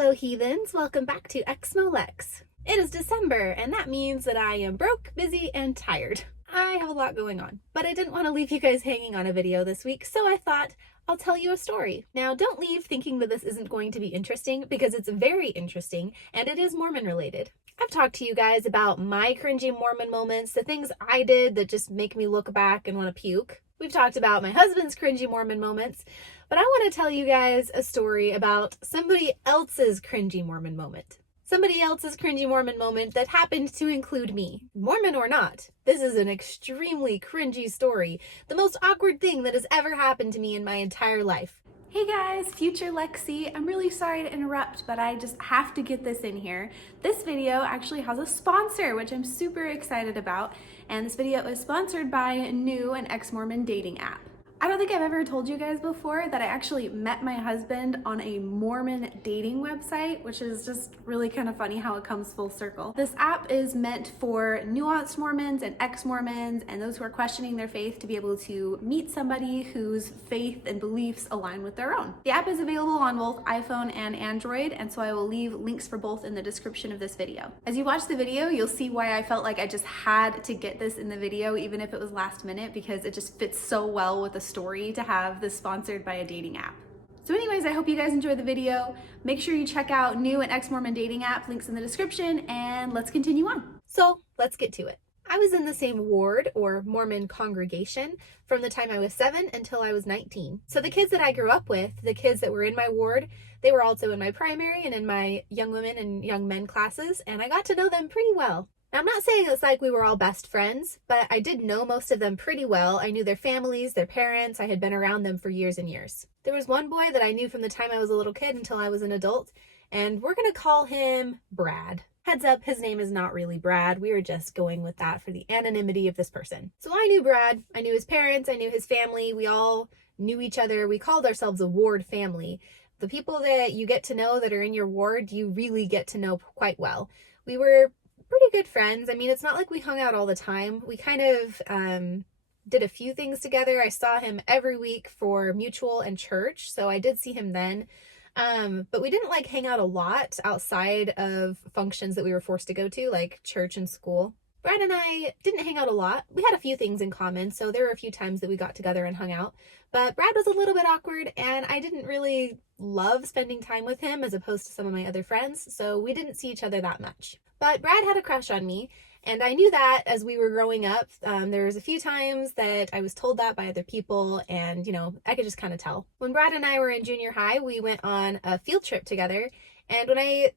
Hello heathens, welcome back to Exmo Lex. It is December and that means that I am broke, busy, and tired. I have a lot going on, but I didn't want to leave you guys hanging on a video this week, so I thought I'll tell you a story. Now don't leave thinking that this isn't going to be interesting, because it's very interesting and it is Mormon related. I've talked to you guys about my cringy Mormon moments, the things I did that just make me look back and want to puke. We've talked about my husband's cringy Mormon moments, but I want to tell you guys a story about somebody else's cringy Mormon moment. Somebody else's cringy Mormon moment that happened to include me. Mormon or not, this is an extremely cringy story. The most awkward thing that has ever happened to me in my entire life. Hey guys, future Lexi. I'm really sorry to interrupt, but I just have to get this in here. This video actually has a sponsor, which I'm super excited about. And this video is sponsored by New, an ex-mormon dating app. I don't think I've ever told you guys before that I actually met my husband on a Mormon dating website, which is just really kind of funny how it comes full circle. This app is meant for nuanced Mormons and ex-Mormons and those who are questioning their faith to be able to meet somebody whose faith and beliefs align with their own. The app is available on both iPhone and Android, and so I will leave links for both in the description of this video. As you watch the video, you'll see why I felt like I just had to get this in the video, even if it was last minute, because it just fits so well with the story to have this sponsored by a dating app. So anyways, I hope you guys enjoyed the video. Make sure you check out New and ex-mormon dating app, links in the description, and let's continue on. So let's get to it. I was in the same ward or Mormon congregation from the time I was 7 until I was 19. So the kids that I grew up with, the kids that were in my ward, they were also in my primary and in my young women and young men classes, and I got to know them pretty well. Now, I'm not saying it's like we were all best friends, but I did know most of them pretty well. I knew their families, their parents. I had been around them for years and years. There was one boy that I knew from the time I was a little kid until I was an adult, and we're going to call him Brad. Heads up, his name is not really Brad. We are just going with that for the anonymity of this person. So I knew Brad. I knew his parents. I knew his family. We all knew each other. We called ourselves a ward family. The people that you get to know that are in your ward, you really get to know quite well. We were pretty good friends. I mean, it's not like we hung out all the time. We kind of did a few things together. I saw him every week for mutual and church, so I did see him then. But we didn't like hang out a lot outside of functions that we were forced to go to, like church and school. Brad and I didn't hang out a lot. We had a few things in common, so there were a few times that we got together and hung out. But Brad was a little bit awkward, and I didn't really love spending time with him as opposed to some of my other friends, so we didn't see each other that much. But Brad had a crush on me, and I knew that as we were growing up. There was a few times that I was told that by other people, and, you know, I could just kind of tell. When Brad and I were in junior high, we went on a field trip together, and it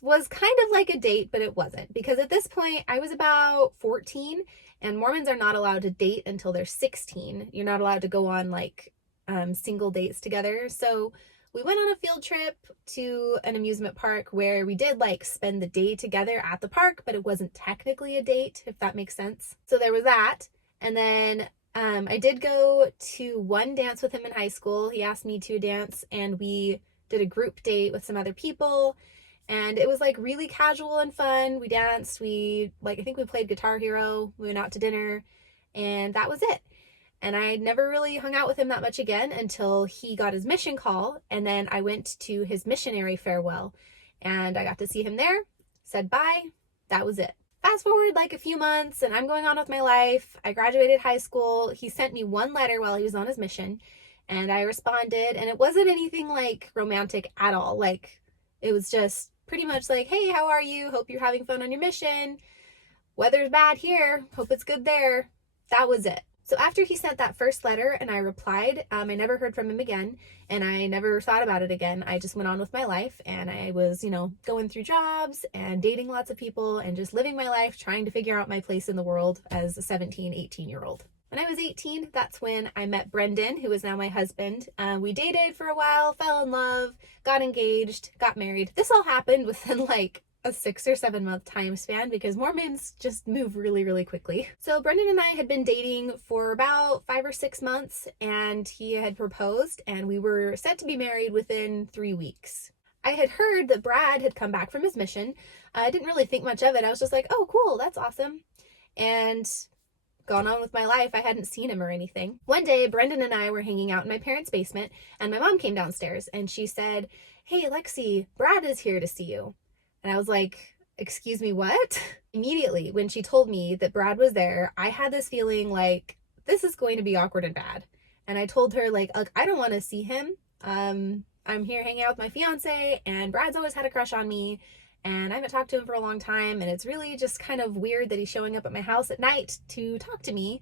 was kind of like a date, but it wasn't, because at this point I was about 14, and Mormons are not allowed to date until they're 16. You're not allowed to go on like single dates together. So we went on a field trip to an amusement park where we did like spend the day together at the park, but it wasn't technically a date, if that makes sense. So there was that. And then I did go to one dance with him in high school. He asked me to dance, and we did a group date with some other people. And it was like really casual and fun. We danced, I think we played Guitar Hero, we went out to dinner, and that was it. And I never really hung out with him that much again until he got his mission call. And then I went to his missionary farewell, and I got to see him there, said bye. That was it. Fast forward like a few months, and I'm going on with my life. I graduated high school. He sent me one letter while he was on his mission, and I responded, and it wasn't anything like romantic at all. Like, it was just pretty much like, hey, how are you? Hope you're having fun on your mission. Weather's bad here. Hope it's good there. That was it. So after he sent that first letter and I replied, I never heard from him again, and I never thought about it again. I just went on with my life, and I was, going through jobs and dating lots of people and just living my life, trying to figure out my place in the world as a 17, 18-year-old. When I was 18, that's when I met Brendan, who is now my husband. We dated for a while, fell in love, got engaged, got married. This all happened within like a 6 or 7 month time span, because Mormons just move really, really quickly. So Brendan and I had been dating for about 5 or 6 months, and he had proposed, and we were set to be married within 3 weeks. I had heard that Brad had come back from his mission. I didn't really think much of it. I was just like, oh, cool, that's awesome. And gone on with my life. I hadn't seen him or anything. One day, Brendan and I were hanging out in my parents' basement, and my mom came downstairs, and she said, "Hey, Lexi, Brad is here to see you." And I was like, "Excuse me, what?" Immediately, when she told me that Brad was there, I had this feeling like this is going to be awkward and bad. And I told her, like, I don't want to see him. I'm here hanging out with my fiance, and Brad's always had a crush on me, and I haven't talked to him for a long time, and it's really just kind of weird that he's showing up at my house at night to talk to me.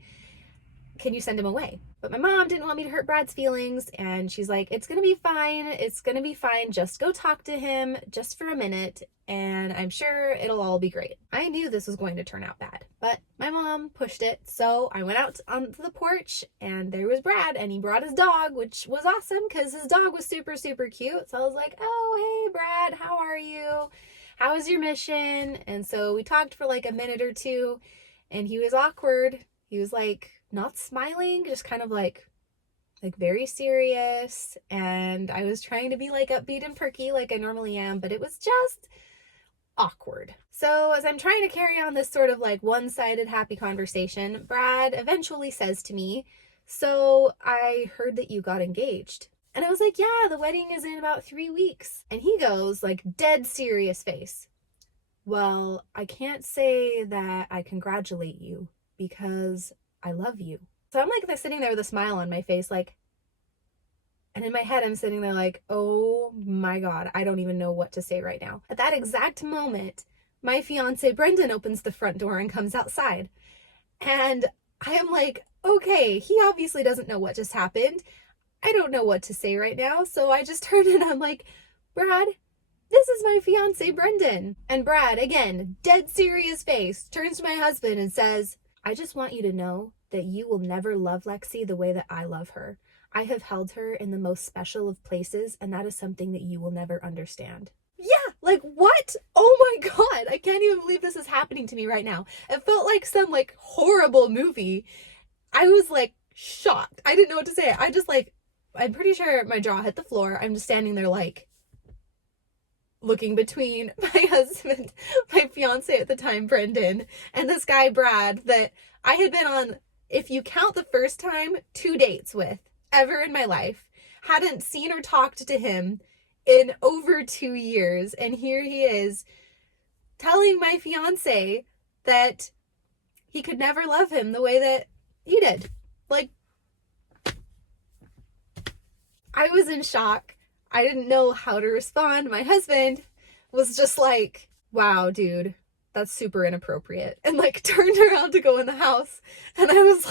Can you send him away? But my mom didn't want me to hurt Brad's feelings, and she's like, it's gonna be fine. It's gonna be fine. Just go talk to him just for a minute, and I'm sure it'll all be great. I knew this was going to turn out bad, but my mom pushed it. So I went out onto the porch, and there was Brad, and he brought his dog, which was awesome because his dog was super, super cute. So I was like, oh, hey, Brad, how are you? How was your mission? And so we talked for like a minute or two, and he was awkward. He was like, not smiling, just kind of like very serious. And I was trying to be like upbeat and perky like I normally am, but it was just awkward. So as I'm trying to carry on this sort of like one-sided happy conversation, Brad eventually says to me, "So I heard that you got engaged." And I was like, "Yeah, the wedding is in about 3 weeks." And he goes, like, dead serious face, "Well, I can't say that I congratulate you because I love you." So I'm like sitting there with a smile on my face, like, and in my head I'm sitting there like, oh my God, I don't even know what to say right now. At that exact moment, my fiance Brendan opens the front door and comes outside. And I am like, okay, he obviously doesn't know what just happened. I don't know what to say right now. So I just turned and I'm like, "Brad, this is my fiance Brendan." And Brad, again, dead serious face, turns to my husband and says, "I just want you to know that you will never love Lexi the way that I love her. I have held her in the most special of places, and that is something that you will never understand." Yeah, like what? Oh my God, I can't even believe this is happening to me right now. It felt like some like horrible movie. I was like shocked. I didn't know what to say. I just like, I'm pretty sure my jaw hit the floor. I'm just standing there like looking between my husband, my fiance at the time, Brendan, and this guy, Brad, that I had been on, if you count the first time, 2 dates with ever in my life. Hadn't seen or talked to him in over 2 years. And here he is telling my fiance that he could never love him the way that he did. Like, I was in shock. I didn't know how to respond. My husband was just like, "Wow, dude, that's super inappropriate," and like turned around to go in the house. And I was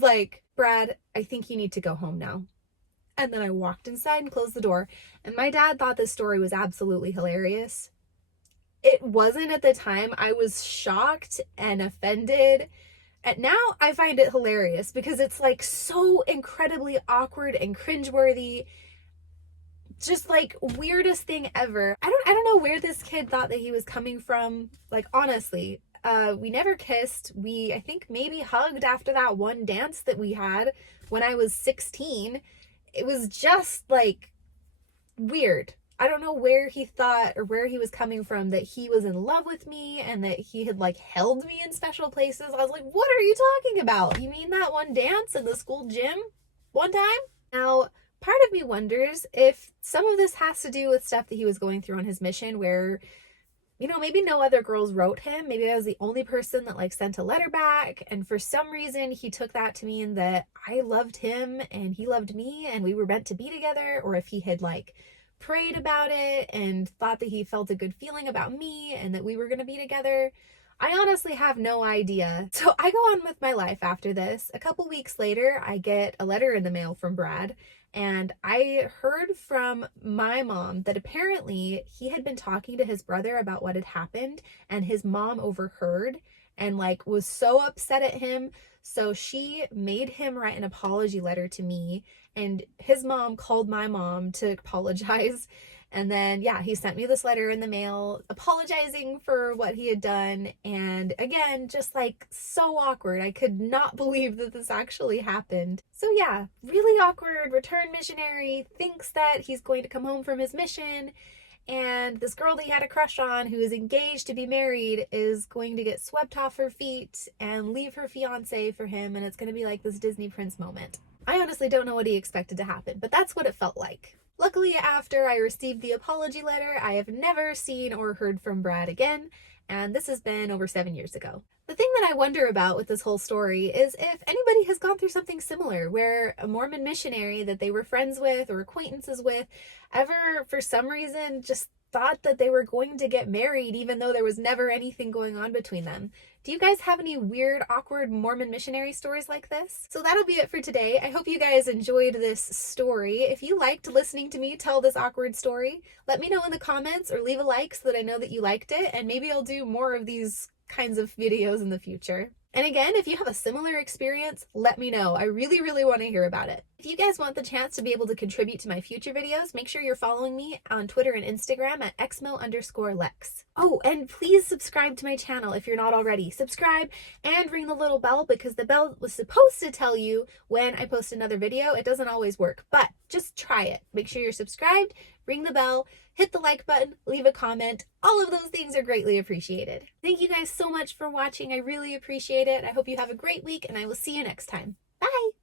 like, "Brad, I think you need to go home now." And then I walked inside and closed the door. And my dad thought this story was absolutely hilarious. It wasn't at the time. I was shocked and offended. And now I find it hilarious because it's like so incredibly awkward and cringeworthy. Just like weirdest thing ever. I don't know where this kid thought that he was coming from. Like, honestly, we never kissed. We, I think, maybe hugged after that one dance that we had when I was 16. It was just like weird. I don't know where he thought or where he was coming from that he was in love with me and that he had like held me in special places. I was like, what are you talking about? You mean that one dance in the school gym one time? Now, part of me wonders if some of this has to do with stuff that he was going through on his mission where, you know, maybe no other girls wrote him. Maybe I was the only person that like sent a letter back. And for some reason, he took that to mean that I loved him and he loved me and we were meant to be together. Or if he had like prayed about it and thought that he felt a good feeling about me and that we were going to be together. I honestly have no idea. So I go on with my life after this. A couple weeks later, I get a letter in the mail from Brad. And I heard from my mom that apparently he had been talking to his brother about what had happened, and his mom overheard and like was so upset at him. So she made him write an apology letter to me, and his mom called my mom to apologize. And then, yeah, he sent me this letter in the mail apologizing for what he had done. And again, just like so awkward. I could not believe that this actually happened. So yeah, really awkward. Return missionary thinks that he's going to come home from his mission. And this girl that he had a crush on who is engaged to be married is going to get swept off her feet and leave her fiance for him. And it's going to be like this Disney Prince moment. I honestly don't know what he expected to happen, but that's what it felt like. Luckily, after I received the apology letter, I have never seen or heard from Brad again, and this has been over 7 years ago. The thing that I wonder about with this whole story is if anybody has gone through something similar, where a Mormon missionary that they were friends with or acquaintances with ever, for some reason, just thought that they were going to get married even though there was never anything going on between them. Do you guys have any weird, awkward Mormon missionary stories like this? So that'll be it for today. I hope you guys enjoyed this story. If you liked listening to me tell this awkward story, let me know in the comments or leave a like so that I know that you liked it, and maybe I'll do more of these kinds of videos in the future. And again, if you have a similar experience, let me know. I really, really want to hear about it. If you guys want the chance to be able to contribute to my future videos, make sure you're following me on Twitter and Instagram at Exmo_Lex. Oh, and please subscribe to my channel if you're not already. Subscribe and ring the little bell, because the bell was supposed to tell you when I post another video. It doesn't always work, but just try it. Make sure you're subscribed, ring the bell, hit the like button, leave a comment. All of those things are greatly appreciated. Thank you guys so much for watching. I really appreciate it. I hope you have a great week, and I will see you next time. Bye!